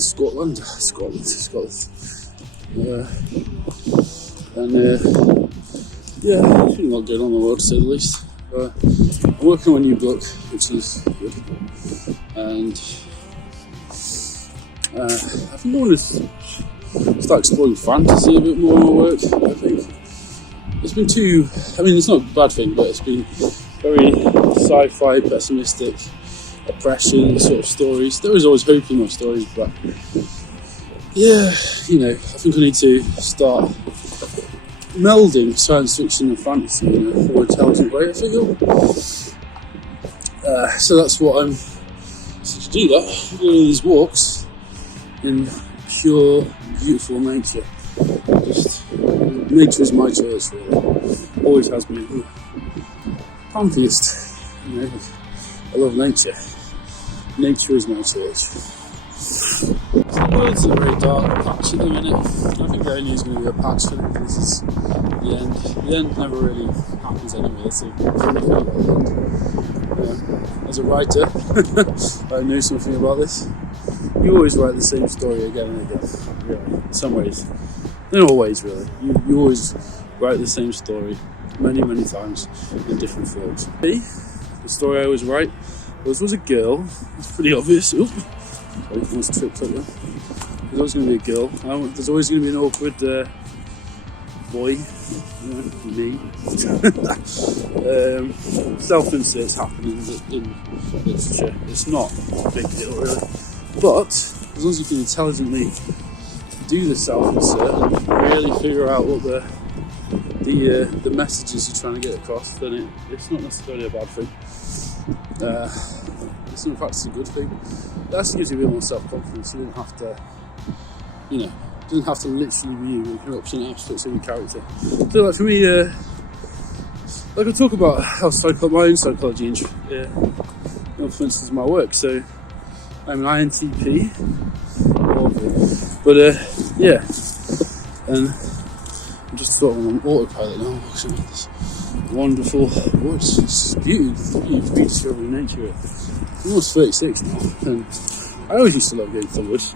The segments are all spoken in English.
Scotland. Yeah, I think not good on the road to say the least. I'm working on a new book, which is good, and I think I want to start exploring fantasy a bit more in my work. I think it's been it's not a bad thing, but it's been very sci-fi, pessimistic, oppression sort of stories. There is always hope in my stories, but yeah, I think I need to start melding science fiction and fantasy in a more intelligent way, I feel. So that's what I'm to do that. Doing these walks in pure, beautiful nature. Nature is my choice, really. Always has been. I'm a pantheist. I love nature. Nature is my choice. So the world's a very dark patch at the minute. I think there only is going to be a patch for it. This is the end. The end never really happens anyway. So as a writer, I know something about this. You always write the same story again and again. Really, in some ways, not always really. You always write the same story many, many times in different forms. The story I always write was a girl. It's pretty obvious. Oop. Sorry, almost tripped up there. There's always going to be a girl. There's always going to be an awkward boy. Me. Self-inserts happen in literature. It's not a big deal, really. But as long as you can intelligently do the self-insert and really figure out what the messages you're trying to get across, then it's not necessarily a bad thing. It's in fact a good thing. It actually gives you a bit more self-confidence. You don't have to, it doesn't have to literally be you. It can represent aspects of your character. So like for me, I can talk about how my own psychology influences my work. So I'm an INTP, but and I'm just sort of on autopilot now, watching this wonderful, it's beautiful rediscovering nature. I'm almost 36 now, and I always used to love going to the woods.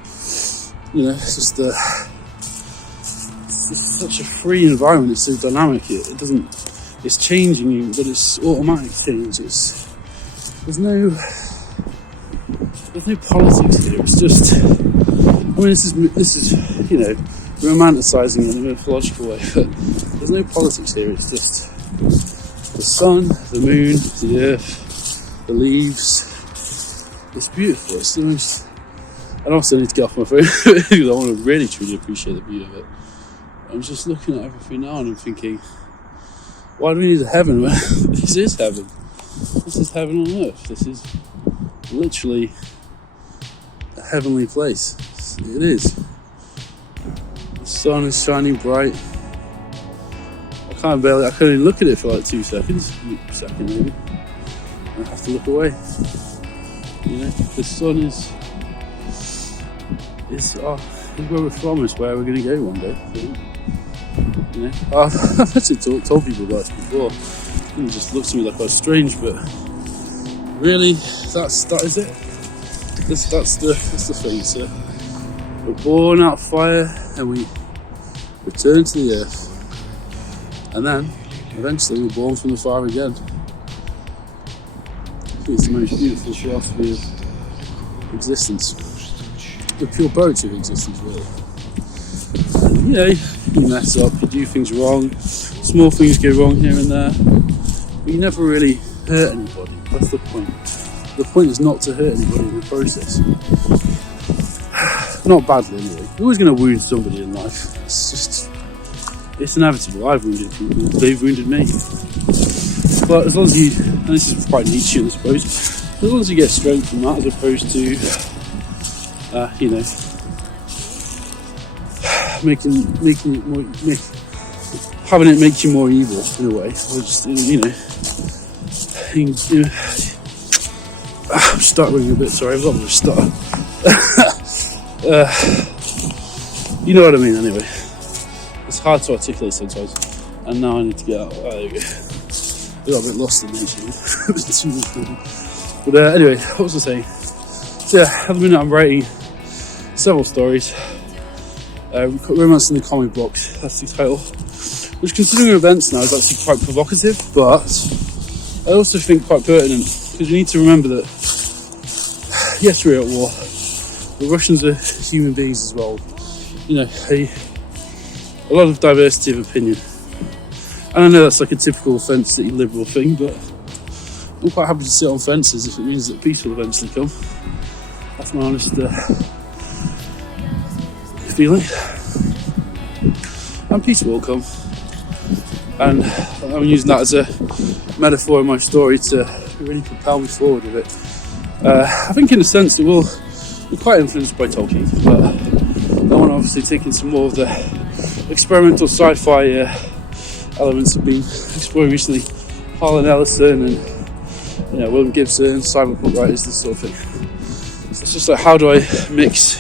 It's just such a free environment. It's so dynamic. It's changing you, but it's automatic change. There's no politics here. It's just, this is romanticising it in a mythological way, but there's no politics here. It's just the sun, the moon, the earth, the leaves. It's beautiful. It's the most. I also need to get off my phone because I want to really truly appreciate the beauty of it. I'm just looking at everything now and I'm thinking, why do we need a heaven? This is heaven. This is heaven on earth. This is literally a heavenly place. It is. The sun is shining bright. I can't only look at it for like 2 seconds. A second maybe. I have to look away. The sun is where we're from, is where we're going to go one day. I've actually told people about this before. People just looked at me like I was strange, but really, that is it. That's the thing. So we're born out of fire, and we return to the earth, and then eventually we're born from the fire again. I think it's the most beautiful philosophy of existence. The pure poetry of existence, really. You mess up, you do things wrong, small things go wrong here and there, but you never really hurt anybody. That's the point. The point is not to hurt anybody in the process. Not badly, anyway. You're always going to wound somebody in life. It's inevitable. I've wounded people, they've wounded me. But as long as you, and this is quite Nietzschean, I suppose, as long as you get strength from that, as opposed to, having it make you more evil in a way, or just, I'm stuttering a bit. Sorry, I've got a bit of stutter. You know what I mean. Anyway, it's hard to articulate sometimes, and now I need to get out. There you go. I got a bit lost in nature. But anyway, what was I saying? So yeah, at the minute I'm writing several stories. Romance in the Commie books, that's the title. Which, considering events now, is actually quite provocative, but I also think quite pertinent, because you need to remember that, yes, we're at war. The Russians are human beings as well. You know, a lot of diversity of opinion. And I know that's like a typical offence that liberal thing, but I'm quite happy to sit on fences if it means that peace will eventually come. That's my honest feeling. And peace will come. And I'm using that as a metaphor in my story to really propel me forward with it. I think in a sense it will be quite influenced by Tolkien, but I want to obviously take in some more of the experimental sci-fi elements have been exploring recently. Harlan Ellison and William Gibson, cyberpunk writers, this sort of thing. So it's just like, how do I mix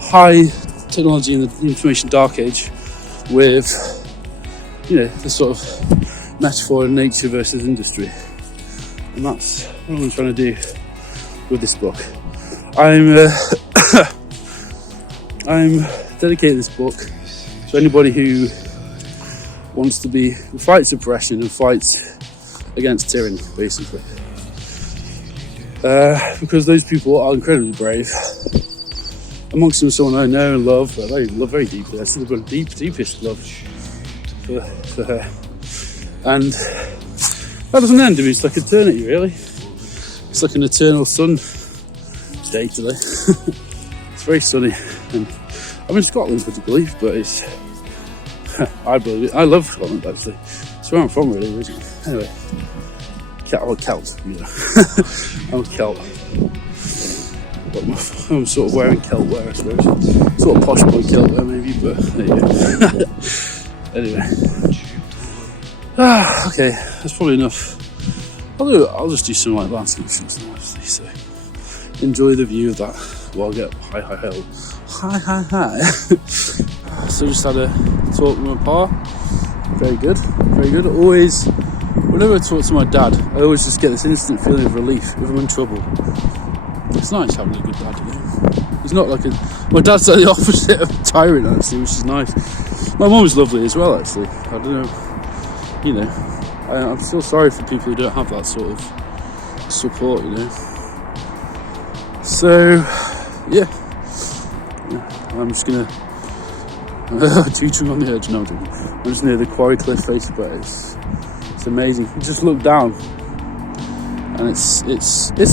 high technology in the information dark age with the sort of metaphor of nature versus industry? And that's what I'm trying to do with this book. I'm dedicating this book to anybody who wants to fights oppression and fights against tyranny, basically. Because those people are incredibly brave. Amongst them, someone I know and love, but I love very deeply. I still got a deepest love for her. And that doesn't end. I mean, it's like eternity, really. It's like an eternal sun day today. It's very sunny, and I'm in Scotland, particularly, but it's I believe it. I love Scotland, actually. It's where I'm from, really, originally. Anyway, I'm a Celt, I'm a Celt. But I'm sort of wearing Celt wear, I suppose. Sort of posh boy Celt wear, maybe, but there you go. Anyway. Okay, that's probably enough. I'll just do some like landscape shots now, actually, so enjoy the view of that while I get hi. So just had a talk with my pa. Very good. Always, whenever I talk to my dad, I always just get this instant feeling of relief if I'm in trouble. It's nice having a good dad, He's not like my dad's like the opposite of a tyrant, actually, which is nice. My mum's lovely as well, actually. I don't know, I'm still sorry for people who don't have that sort of support, So, yeah. I'm just gonna teach him on the edge. No, I'm just near the Quarry Cliff face, but it's amazing. You just look down, and it's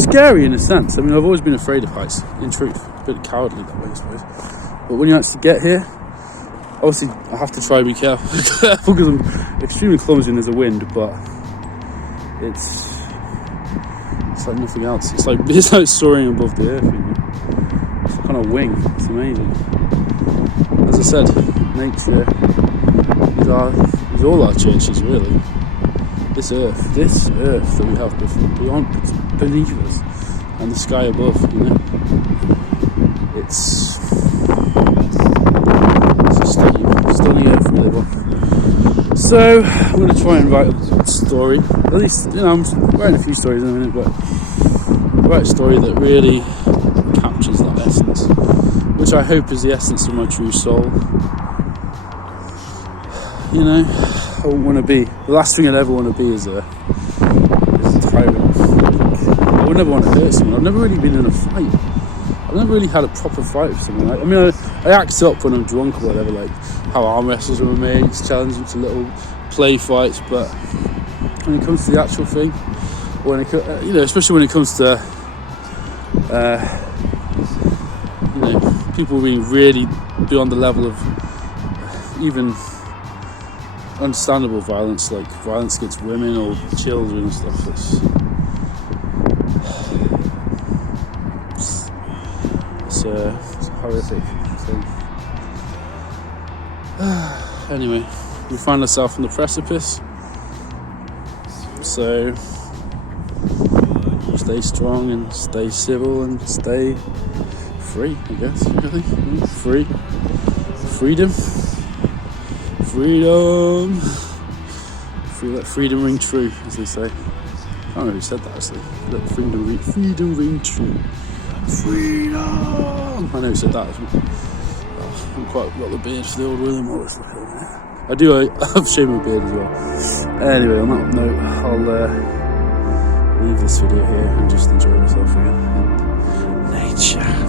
scary in a sense. I mean, I've always been afraid of heights. In truth, a bit cowardly that way, I suppose. But when you actually get here, obviously I have to try and be careful because I'm extremely clumsy and there's a wind. But it's like nothing else. It's like soaring above the earth. It's like on a wing. It's amazing. As I said, nature is all our churches, really. This earth that we have beneath us, and the sky above, It's a stunning earth we live on. So I'm going to try and write a story. At least, I'm writing a few stories in a minute, but write a story that really captures that essence, which I hope is the essence of my true soul. I wouldn't want to be, the last thing I'd ever want to be is a tyrant. I would never want to hurt someone. I've never really been in a fight. I've never really had a proper fight with someone. I act up when I'm drunk or whatever, like how arm wrestles with my mates, challenge them to little play fights, but when it comes to the actual thing, especially when it comes to people being really beyond the level of even understandable violence, like violence against women or children and stuff. It's horrific thing. Anyway, we find ourselves on the precipice, so stay strong and stay civil and stay free, I guess, really. Freedom. Let freedom ring true, as they say. I don't know who said that, actually. Let freedom ring true. Freedom! I know he said that. I haven't quite got the beard for the old William Wallace look at it. I do have shaved my beard as well. Anyway, on that note, I'll leave this video here and just enjoy myself again in nature.